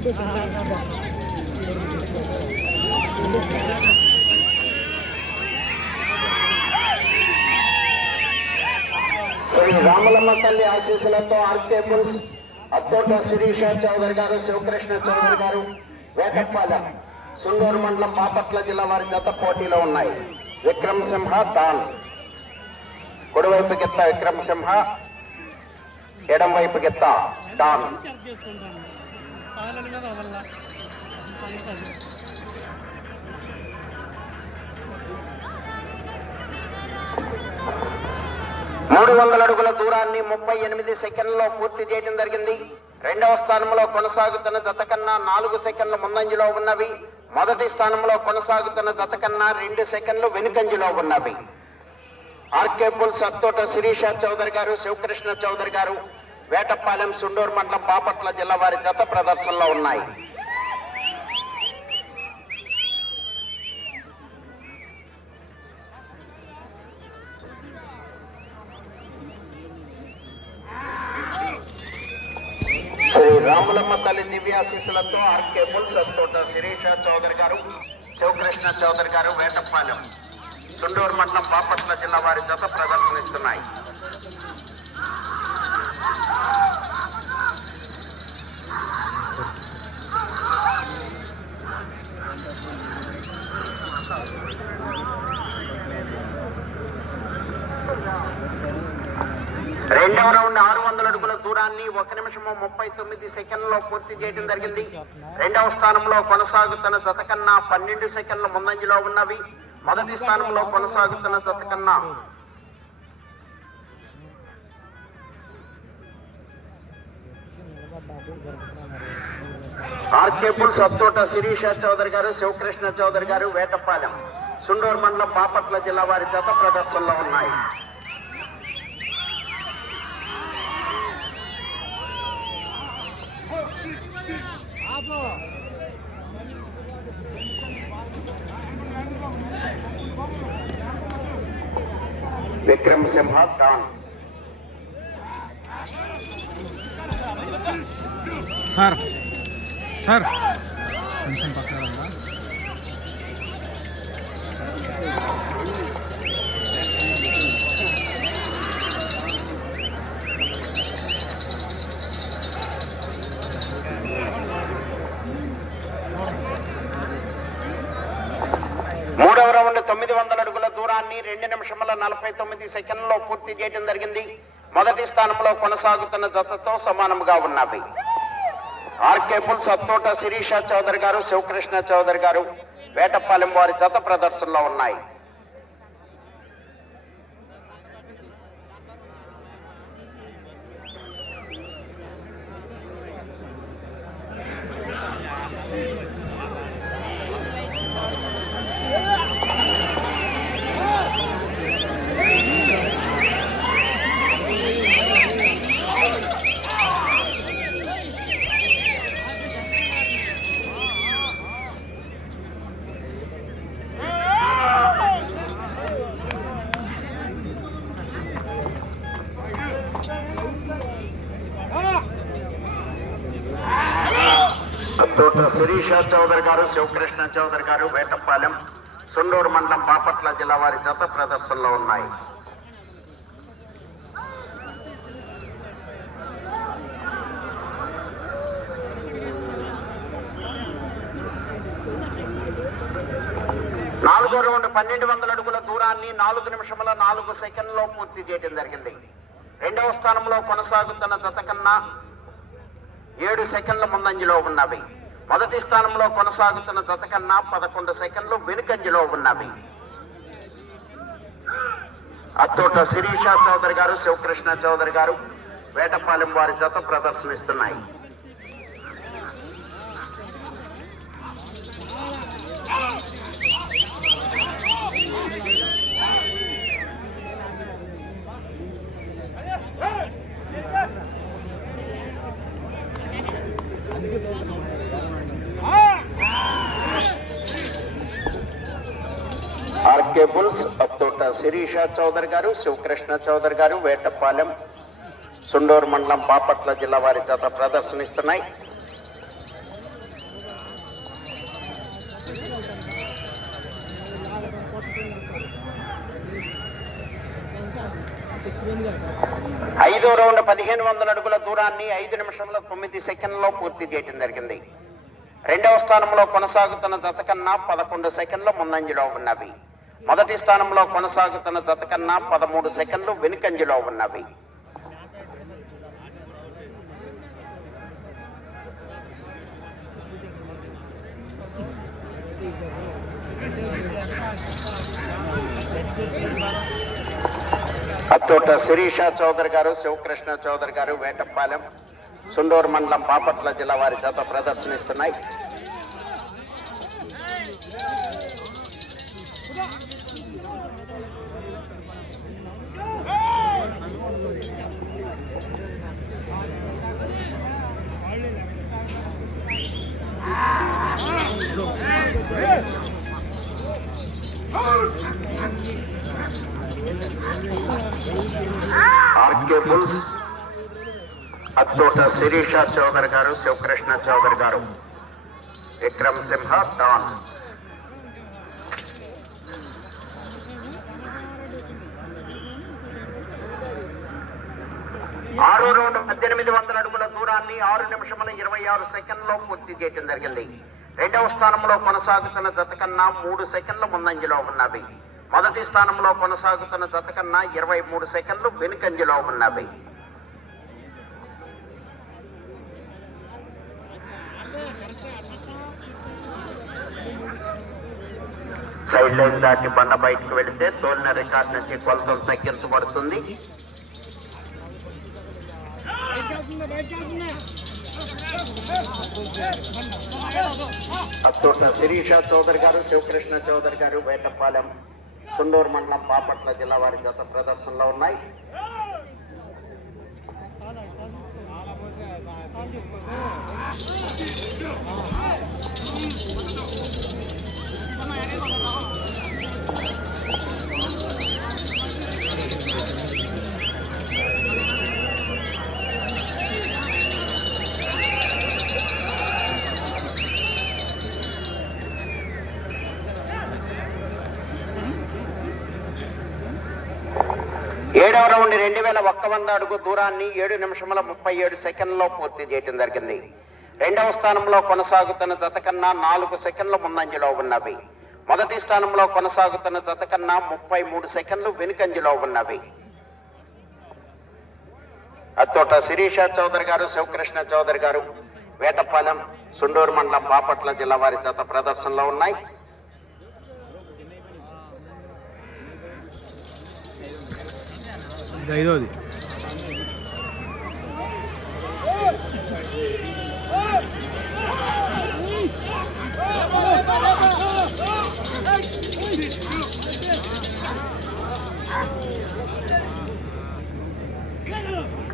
శ్రీ రామలమ్మ తల్లి ఆశీస్సులతో RK bulls Attota Sirisha Chowdary గారు, శివకృష్ణ చౌదరి గారు, వేటప్పాలెం సుందూరు మండలం బాపట్ల జిల్లా వారి జత పోటీలో ఉన్నాయి. విక్రమ్ సింహ డాన్. కుడివైపు గిత్త విక్రమ్ సింహ, ఎడం వైపు గిత్త డాన్. మూడు 300 అడుగుల దూరాన్ని 38 సెకండ్లలో పూర్తి చేయడం జరిగింది. రెండవ స్థానంలో కొనసాగుతున్న జత కన్నా 4 సెకండ్లు ముందంజలో ఉన్నవి. మొదటి స్థానంలో కొనసాగుతున్న జత కన్నా 2 సెకండ్లు వెనుకంజలో ఉన్నవి. ఆర్కే బుల్స్ అత్తోట శిరీష చౌదరి గారు, శివకృష్ణ చౌదరి గారు, వేటపాలెం సుండూరు మండలం బాపట్ల జిల్లా వారి జత ప్రదర్శనలో ఉన్నాయి. శ్రీ రాములమ్మ తల్లి దివ్యాశీస్సులతో ఆర్కే బుల్స్ అత్తోట శిరీష చౌదరి గారు, శివకృష్ణ చౌదరి గారు, వేటపాలెం సుండూరు మండలం బాపట్ల జిల్లా వారి జత ప్రదర్శనిస్తున్నాయి. రెండవ రౌండ్ 600 అడుగుల దూరాన్ని 1 నిమిషం 39 సెకండ్లలో పూర్తి చేయడం జరిగింది. రెండవ స్థానంలో కొనసాగుతున్న జత కన్నా 12 సెకండ్ల ముందంజలో ఉన్నవి. మొదటి స్థానంలో కొనసాగుతున్న జత కన్నా ఆర్కే బుల్స్ అత్తోట శిరీష చౌదరి గారు, శివకృష్ణ చౌదరి గారు, వేటపాలెం సుండూరు మండలం బాపట్ల జిల్లా వారి జత ప్రదర్శనలో ఉన్నాయి. విక్రమ్ సింహ డాన్. సార్ సార్ కొంచెం పక్కన రండి. మూడవ రౌండ్ 900 అడుగుల దూరాన్ని 2 నిమిషముల 49 సెకండ్లలో పూర్తి చేయడం జరిగింది. మొదటి స్థానంలో కొనసాగుతున్న జతతో సమానంగా ఉన్నవి. ఆర్కే బుల్స్ అత్తోట శిరీష చౌదరి గారు, శివకృష్ణ చౌదరి గారు, వేటపాలెం వారి జత ప్రదర్శనలో ఉన్నాయి. అత్తోట శిరీష చౌదరి గారు, శివకృష్ణ చౌదరి గారు, వేటపాలెం సుండూరు మండలం బాపట్ల జిల్లా వారి జత ప్రదర్శనలో ఉన్నాయి. నాలుగో రౌండ్ 1200 అడుగుల దూరాన్ని 4 నిమిషముల 4 సెకండ్లలో పూర్తి చేయడం జరిగింది. రెండవ స్థానంలో కొనసాగుతున్న జత కన్నా 7 సెకండ్ల ముందంజలో ఉన్నవి. మొదటి స్థానంలో కొనసాగుతున్న జత కన్నా 11 సెకండ్లు వెనుకంజలో ఉన్నవి. అత్తోట శిరీష చౌదరి గారు, శివకృష్ణ చౌదరి గారు, వేటపాలెం వారి జత ప్రదర్శనిస్తున్నాయి. ఆర్కే బుల్స్ అత్తోట శిరీష చౌదరి గారు, శివకృష్ణ చౌదరి గారు, వేటపాలెం సుండూరు మండలం బాపట్ల జిల్లా వారి జత ప్రదర్శనిస్తున్నాయి. ఐదో రౌండ్ 1500 అడుగుల దూరాన్ని 5 నిమిషముల 9 సెకండ్లలో పూర్తి చేయడం జరిగింది. రెండవ స్థానంలో కొనసాగుతున్న జత కన్నా 11 సెకండ్లు ముందంజలో ఉన్నవి. మొదటి స్థానంలో కొనసాగుతున్న జత కన్నా 13 సెకండ్లు వెనుకంజలో ఉన్నవి. అత్తోట శిరీష చౌదరి గారు, శివకృష్ణ చౌదరి గారు, వేటపాలెం, సుండూరు మండలం, బాపట్ల జిల్లా వారి జత ప్రదర్శనిస్తున్నాయి. ఆర్కే బుల్స్ అత్తోట శిరీష చౌదరి గారు, శివకృష్ణ చౌదరి గారు, విక్రమ్ సింహ డాన్. ఆరో రౌండ్ 1800 అడుగుల దూరాన్ని 6 నిమిషముల 26 సెకండ్లో పూర్తి చేయడం జరిగింది. రెండవ స్థానంలో కొనసాగుతున్న జత కన్నా 3 సెకండ్లు ముందంజలో ఉన్నవి. మొదటి స్థానంలో కొనసాగుతున్న జత కన్నా 23 సెకండ్లు వెనుకంజలో ఉన్నవి. సైడ్ లైన్ దాటి బండ బయటకు వెళితే తోలిన రికార్డ్ నుంచి కొలతలు తగ్గించబడుతుంది. అత్తోట శిరీష చౌదరి గారు, శివకృష్ణ చౌదరి గారు, వేటపాలెం, సుండూరు మండలం, బాపట్ల జిల్లా వారి జత ప్రదర్శనలో ఉన్నాయి. ఏడవ రౌండ్ 2100 అడుగు దూరాన్ని 7 నిమిషముల 37 సెకండ్లో పూర్తి చేయడం జరిగింది. రెండవ స్థానంలో కొనసాగుతున్న జత కన్నా 4 సెకండ్లు ముందంజలో ఉన్నవి. మొదటి స్థానంలో కొనసాగుతున్న జత కన్నా 33 సెకండ్లు వెనుకంజలో ఉన్నవి. అత్తోట శిరీష చౌదరి గారు, శివకృష్ణ చౌదరి గారు, వేటపాలెం, సుండూరు మండలం, బాపట్ల జిల్లా వారి జత ప్రదర్శనలో ఉన్నాయి. ఐదోది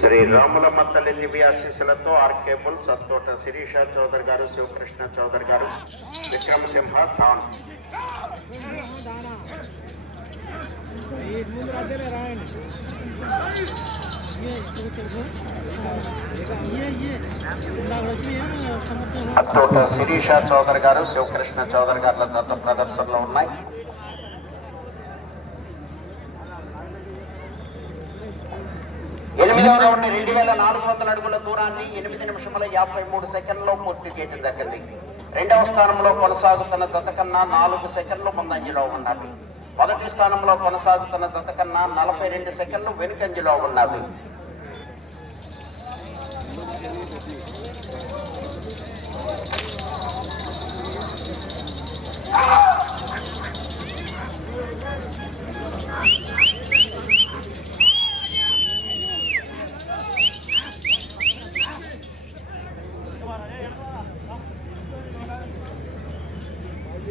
శ్రీ రాములమ్మ తల్లి దివ్య ఆశీస్సులతో ఆర్కే బుల్స్, అత్తోట శిరీష చౌదరి గారు, శివకృష్ణ చౌదరి గారు, విక్రమ్ సింహ డాన్. అత్తోట శిరీష చౌదరి గారు, శివకృష్ణ చౌదరి గారుల జత ప్రదర్శనలో ఉన్నాయి. ఎనిమిదవ రౌండ్ 2400 అడుగుల దూరాన్ని 8 నిమిషముల 53 సెకండ్లో పూర్తి చేయడం జరిగింది. రెండవ స్థానంలో కొనసాగుతున్న జత కన్నా 4 సెకండ్లు ముందంజలో ఉన్నవి. మొదటి స్థానంలో కొనసాగుతున్న జత కన్నా 42 సెకండ్లు వెనుకంజలో ఉన్నవి.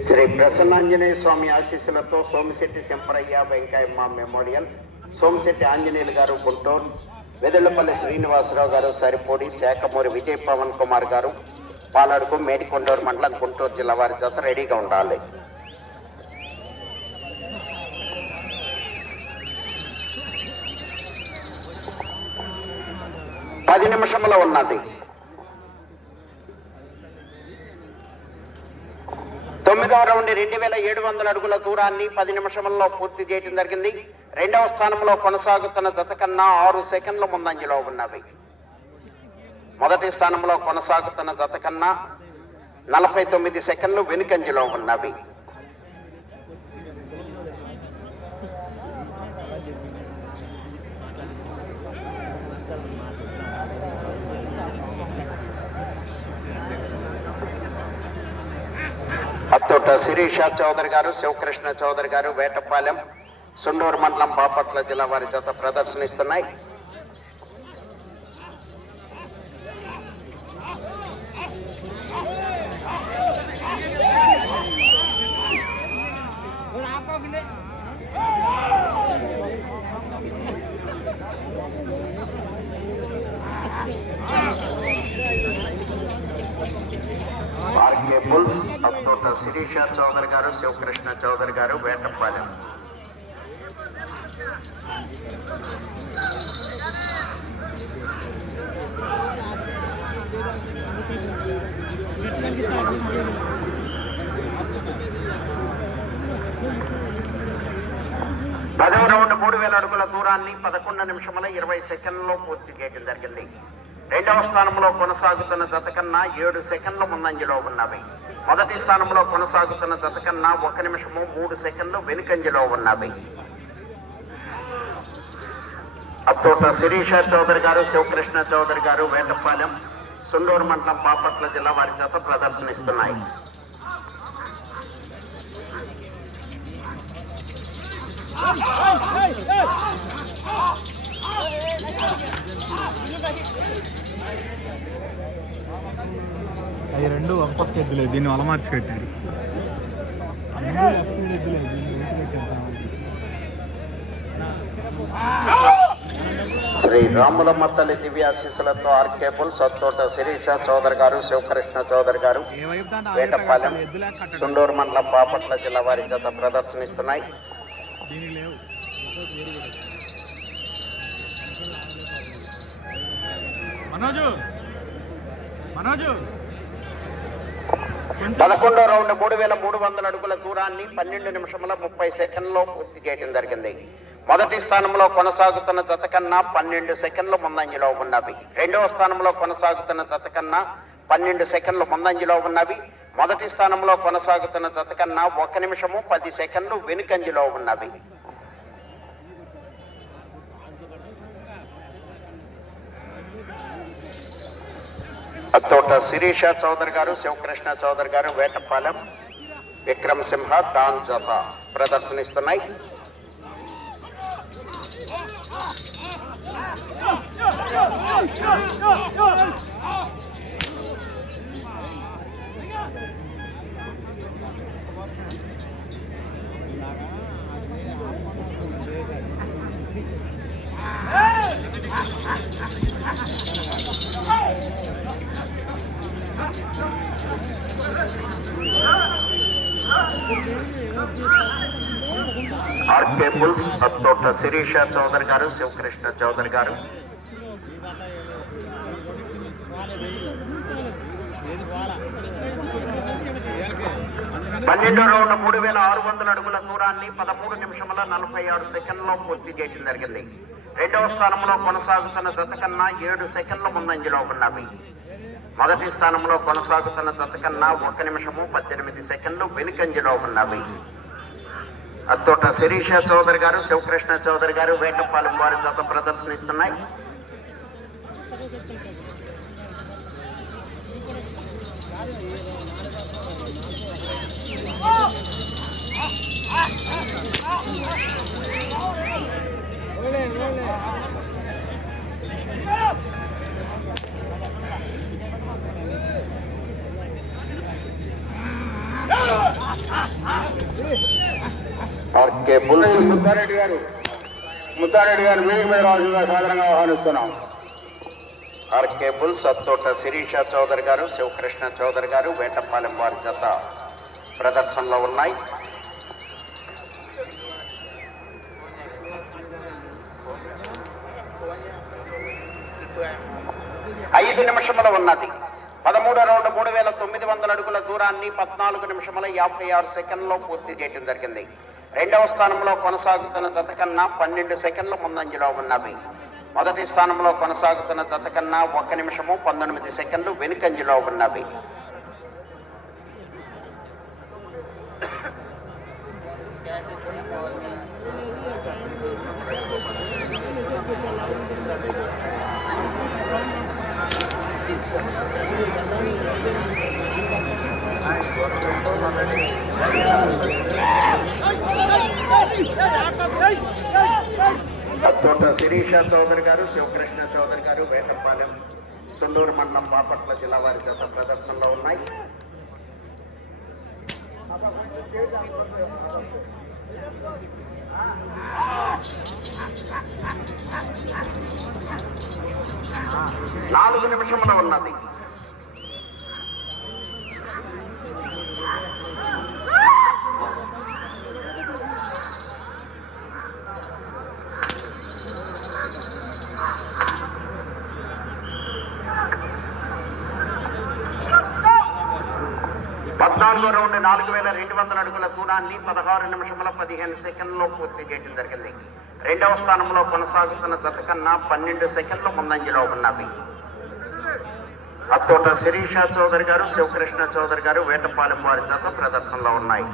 శ్రీ ప్రసన్నాంజనేయ స్వామి ఆశీస్సులతో సోమిశెట్టి శంకరయ్య వెంకయ్యమ్మ మెమోరియల్, సోమిశెట్టి ఆంజనేయులు గారు గుంటూరు, వెదుళ్లపల్లి శ్రీనివాసరావు గారు సరిపోడి, శాఖమూరి విజయ్ పవన్ కుమార్ గారు పాలడుకు, మేడికొండూరు మండలం, గుంటూరు జిల్లా వారి జత రెడీగా ఉండాలి. పది నిమిషంలో ఉన్నది. 9వ రౌండ్ 2700 అడుగుల దూరాన్ని 10 నిమిషంలో పూర్తి చేయడం జరిగింది. రెండవ స్థానంలో కొనసాగుతున్న జత కన్నా 6 సెకండ్లు ముందంజలో ఉన్నవి. మొదటి స్థానంలో కొనసాగుతున్న జత కన్నా 49 సెకండ్లు వెనుకంజలో ఉన్నవి. అత్తోట శిరీష చౌదరి గారు, శివకృష్ణ చౌదరి గారు, వేటపాలెం, సుండూరు మండలం, బాపట్ల జిల్లా వారి జత ప్రదర్శనిస్తున్నాయి. ఆర్కే బుల్స్, అత్తోట శిరీష చౌదరి గారు, శివకృష్ణ చౌదరి గారు, వేటపాలెం. పదవ రౌండ్ 3000 అడుగుల దూరాన్ని 11 నిమిషముల 20 సెకండ్లలో పూర్తి చేయడం జరిగింది. రెండవ స్థానంలో కొనసాగుతున్న జత కన్నా 7 సెకండ్ల ముందంజలో ఉన్నవి. మొదటి స్థానంలో కొనసాగుతున్న జత కన్నా 1 నిమిషము 3 సెకండ్లు వెనుకంజలో ఉన్నవి. అత్తోట శిరీష చౌదరి గారు, శివకృష్ణ చౌదరి గారు, వేటపాలెం, సుండూరు మండలం, బాపట్ల జిల్లా వారి జత ప్రదర్శనిస్తున్నాయి. అవి రెండు ఒక పక్క ఎద్దులేదు, దీన్ని అలమార్చి కట్టారు. శ్రీ రాములమ్మ తల్లి దివ్యాశీస్సులతో ఆర్కే బుల్స్, అత్తోట శిరీష చౌదరి గారు, శివకృష్ణ చౌదరి గారు, వేటపాలెం, సుండూరు మండలం, బాపట్ల జిల్లా వారి జత ప్రదర్శనిస్తున్నాయి. మనోజు 11వ రౌండ్ 3300 అడుగుల దూరాన్ని 12 నిమిషముల 30 సెకండ్లో పూర్తి చేయడం జరిగింది. మొదటి స్థానంలో కొనసాగుతున్న జత కన్నా 12 సెకండ్లు ముందంజలో ఉన్నవి. రెండవ స్థానంలో కొనసాగుతున్న జత కన్నా 12 సెకండ్లు ముందంజలో ఉన్నవి. మొదటి స్థానంలో కొనసాగుతున్న జత కన్నా 1 నిమిషము 10 సెకండ్లు వెనుకంజలో ఉన్నవి. అత్తోట శిరీష చౌదరి గారు, శివకృష్ణ చౌదరి గారు, వేటపాలెం, విక్రమ్ సింహ, డాన్ జత ప్రదర్శనిస్తున్నాయి. ఆర్కే బుల్స్, అత్తోట శిరీష చౌదరి గారు, శివకృష్ణ చౌదరి గారు, 12వ రౌండ్ 3600 అడుగుల దూరాన్ని 13 నిమిషముల 46 సెకండ్లో పూర్తి చేయడం జరిగింది. రెండవ స్థానంలో కొనసాగుతున్న జత కన్నా 7 సెకండ్ల ముందంజలో ఉన్నవి. మొదటి స్థానంలో కొనసాగుతున్న జత కన్నా 1 నిమిషము 18 సెకండ్లు వెనుకంజలో ఉన్నవి. అత్తోట శిరీష చౌదరి గారు, శివకృష్ణ చౌదరి గారు, వేటపాలెం వారి జత ప్రదర్శనిస్తున్నాయి. ఆర్కే బుల్స్, ముద్దారెడ్డి గారు వేదిక మీద రావాల్సిందిగా సాధారణంగా ఆహ్వానిస్తున్నాం. ఆర్కే బుల్స్, అత్తోట శిరీష చౌదరి గారు, శివకృష్ణ చౌదరి గారు, వేటపాలెం వారి జత ప్రదర్శనలో ఉన్నాయి. ఐదు నిమిషముల ఉన్నది. 13వ రౌండ్ 3900 అడుగుల దూరాన్ని 14 నిమిషముల 56 సెకండ్లో పూర్తి చేయడం జరిగింది. రెండవ స్థానంలో కొనసాగుతున్న జత కన్నా 12 సెకండ్ల ముందంజలో ఉన్నవి. మొదటి స్థానంలో కొనసాగుతున్న జత కన్నా 1 నిమిషము 19 సెకండ్లు వెనుకంజలో ఉన్నవి. తోట శిరీష చౌదరి గారు, శివకృష్ణ చౌదరి గారు, వేటపాలెం, సుండూరు మండలం, బాపట్ల జిల్లా వారి జత ప్రదర్శనలో ఉన్నాయి. నాలుగు నిమిషంలో ఉన్నది. పద్నాలుగో రౌండ్ 4200 అడుగుల దూరాన్ని 16 నిమిషముల 15 సెకండ్లో పూర్తి చేయడం జరిగింది. రెండవ స్థానంలో కొనసాగుతున్న జత కన్నా 12 సెకండ్ల ముందంజలో ఉన్నవి. అత్తోట శిరీష చౌదరి గారు, శివకృష్ణ చౌదరి గారు, వేటపాలెం వారి జత ప్రదర్శనలో ఉన్నాయి.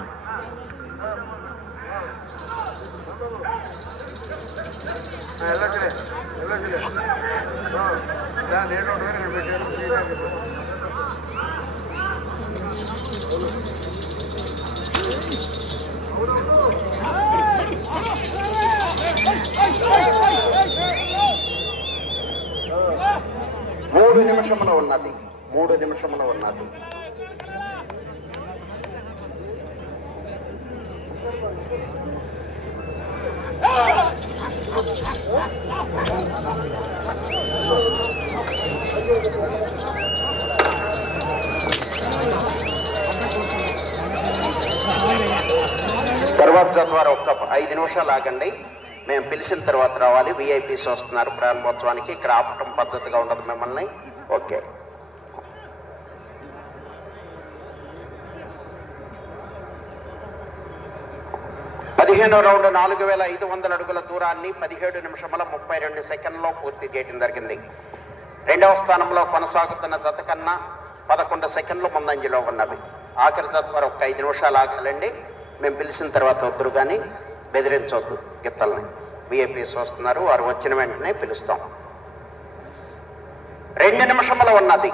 మూడు నిమిషంలో ఉన్నది. తర్వాత జత వారు ఒక్క 5 నిమిషాలు ఆగండి. మేము పిలిచిన తర్వాత రావాలి. విఐపీస్ వస్తున్నారు ప్రారంభోత్సవానికి. ఇక్కడ ఆపటం పద్ధతిగా ఉండదు మిమ్మల్ని. ఓకే. పదిహేనో రౌండ్ 4500 అడుగుల దూరాన్ని 17 నిమిషముల 32 సెకండ్లో పూర్తి చేయడం జరిగింది. రెండవ స్థానంలో కొనసాగుతున్న జత కన్నా 11 సెకండ్లు ముందంజలో ఉన్నవి. ఆఖరి జత వారు ఒక్క 5 నిమిషాలు ఆగాలండి. మేము పిలిచిన తర్వాత వద్దురు కానీ బెదిరించవద్దు గిత్తల్ని. విఐపీస్ వస్తున్నారు, వారు వచ్చిన వెంటనే పిలుస్తాం. 2 నిమిషముల ఉన్నది.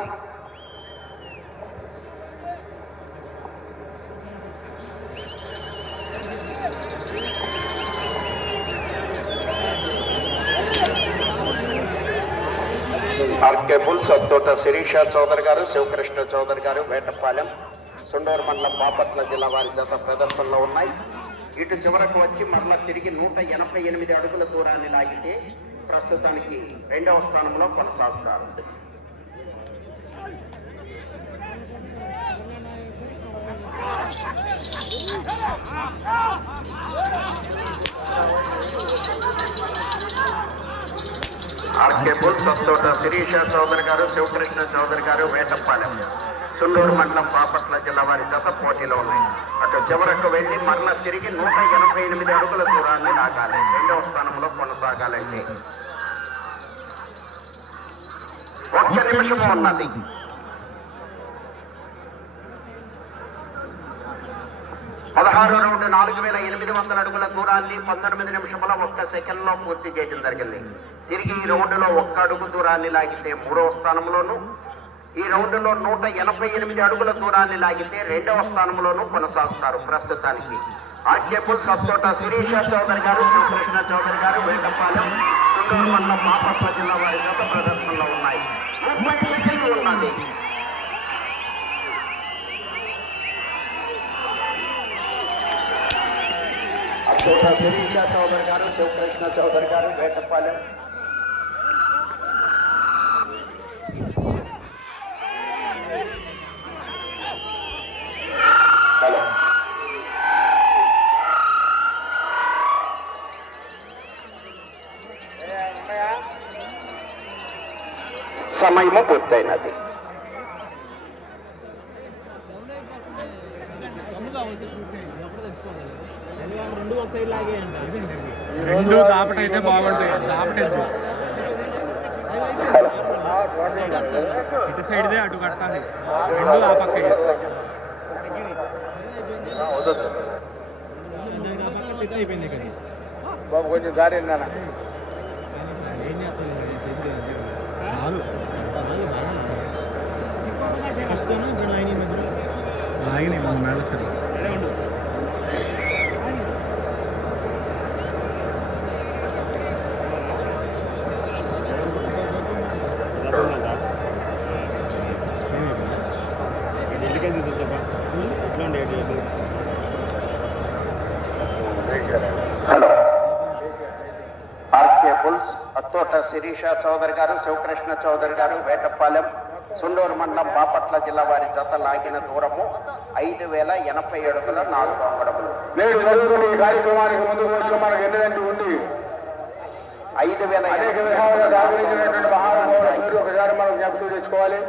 ఆర్కే బుల్స్, అత్తోట శిరీష చౌదరి గారు, శివకృష్ణ చౌదరి గారు, వేటపాలెం, సుండూరు మండలం, బాపట్ల జిల్లా వారి జత ప్రదర్శనలో ఉన్నాయి. ఇటు చివరకు వచ్చి మరలా తిరిగి 188 అడుగుల దూరాన్ని లాగితే ప్రస్తుతానికి రెండవ స్థానంలో కొనసాగుతారు. ఆర్కే బుల్స్, అత్తోట శిరీష చౌదరి గారు, శివకృష్ణ చౌదరి గారు, వేటపాలెం, సుండూరు మండలం, బాపట్ల జిల్లా వారి జత పోటీలో ఉన్నాయి. అటు చివరకు వెళ్లి మరలా తిరిగి 188 అడుగుల దూరాన్ని లాగాలి. రెండవ స్థానంలో కొనసాగాలంటే 1 నిమిషం ఉన్నది. పదహారో రౌండ్ 4800 అడుగుల దూరాన్ని 19 నిమిషముల 1 సెకండ్లో పూర్తి చేయడం జరిగింది. తిరిగి ఈ రౌండ్లో 1 అడుగు దూరాన్ని లాగితే 3వ స్థానంలోను, ఈ రౌండ్లో 188 అడుగుల దూరాన్ని లాగితే 2వ స్థానంలోనూ కొనసాగుతారు. ప్రస్తుతానికి ఆర్కేపుల్, సత్తోట శిరీష చౌదరి గారు, శ్రీకృష్ణ చౌదరి గారు, వేటపాలెం, సుండూరు మండలం, బాపట్ల జిల్లా వారి జత ప్రదర్శనలో ఉన్నాయి. 30 సెకండ్లు ఉన్నది. అత్తోట శిరీష చౌదరి గారు, శివకృష్ణ చౌదరి గారు, వేటపాలెం, సమయము పూర్తయినది. రెండు రెండు దాపటైతే బాగుంటాయి. దాపటెద్దు ఇటు సైడ్దే అటు కట్టాలి. రెండు ఆ పక్క సెట్ అయిపోయింది కదా. బాబు కొంచెం దారి ఏం చేస్తాను చాలు ఫస్ట్ లైన్ మధ్యలో లాగిన మన మేడ వచ్చారు. Hello RK bulls Attota Sirisha Chowdary గారు, శివకృష్ణ చౌదరి గారు, వేటపాలెం, సుండూరు మండలం, బాపట్ల జిల్లా వారి జత లాగిన దూరము 5080 అడుగుల 4 అంగుళములు. నేడు జరుగుతున్న ఈ కార్యక్రమానికి ముందుకు వచ్చిన మనకు ఎన్నదండి ఉంది 5000 అనేక విధాలుగా సహకరించినటువంటి మహానుభావుల పేరు ఒకసారి మనం జ్ఞాపకం తెచ్చుకోవాలి.